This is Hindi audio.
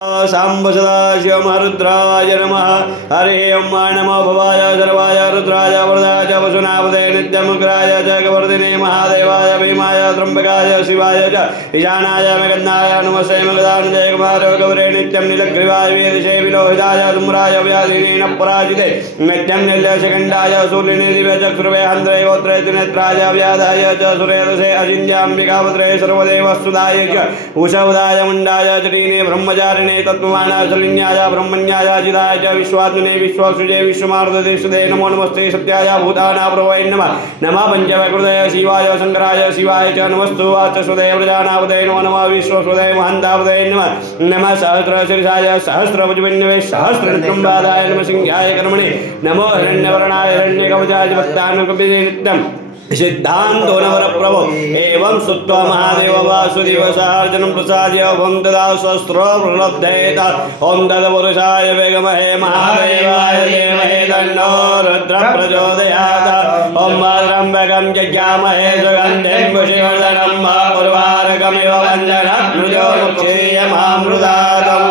सांब सदाशिवमरुद्राय नमः। हरि ओं नमो भवाय सर्वाय रुद्राय वरदाय वसुनापदे नित्यमुग्राय जगवर्धिने महादेवाय भीमाय त्र्यंबकाय शिवाय च ईशानाय मगन्नाय नमस्ते मगदानंदे कुमारो गौरे नित्यं नीलग्रीवाय वेदशे विलोहिताय धूम्राय व्याधिनेन पराजिते नित्यं नीलशकण्डाय शूलिने दिव्यचक्षुर्वे हन्त्रे गोत्रे त्रिनेत्राय व्याधाय च सुरेदसे अजिन्याम्बिकापुत्रे सर्वदेवस्तुदाय च उषवदाय मुण्डाय जटीने ब्रह्मचारिणे तत्त्वमानसलिन्याय ब्रह्मण्याय जिदाय च विश्वात्मने विश्वसृजे विश्वमार्गदेशदे नमो नमस्ते सत्याय भूतानाप्रभवे नमः। नमः पंचवकृतय शिवाय शंकराय शिवाय च नमस्तु वाचस्वदे व्रजानापदे नमो नमः विश्वस्वदे महन्तापदे नमः। नमः सहस्रशीर्षाय सहस्रभुजविन्नवे सहस्रनृम्बादाय नमः सिंहाय कर्मणे नमो हिरण्यवर्णाय हिरण्यकवचाय भक्तानुकम्पिते नित्यम् सिद्धांतो नवर प्रभो एवं सुत्वा महादेव वासुदेव सहर्जनं प्रसाद्य ओं तदा शस्त्रो प्रलब्धेत ओं तदपुरुषाय वेगमहे महादेवाय धीमहि तन्नो रुद्रः प्रचोदयात् ओं त्र्यम्बकं यजामहे सुगन्धिं पुष्टिवर्धनं उर्वारुकमिव वन्दनं मृजो मुक्षीयमामृतात्।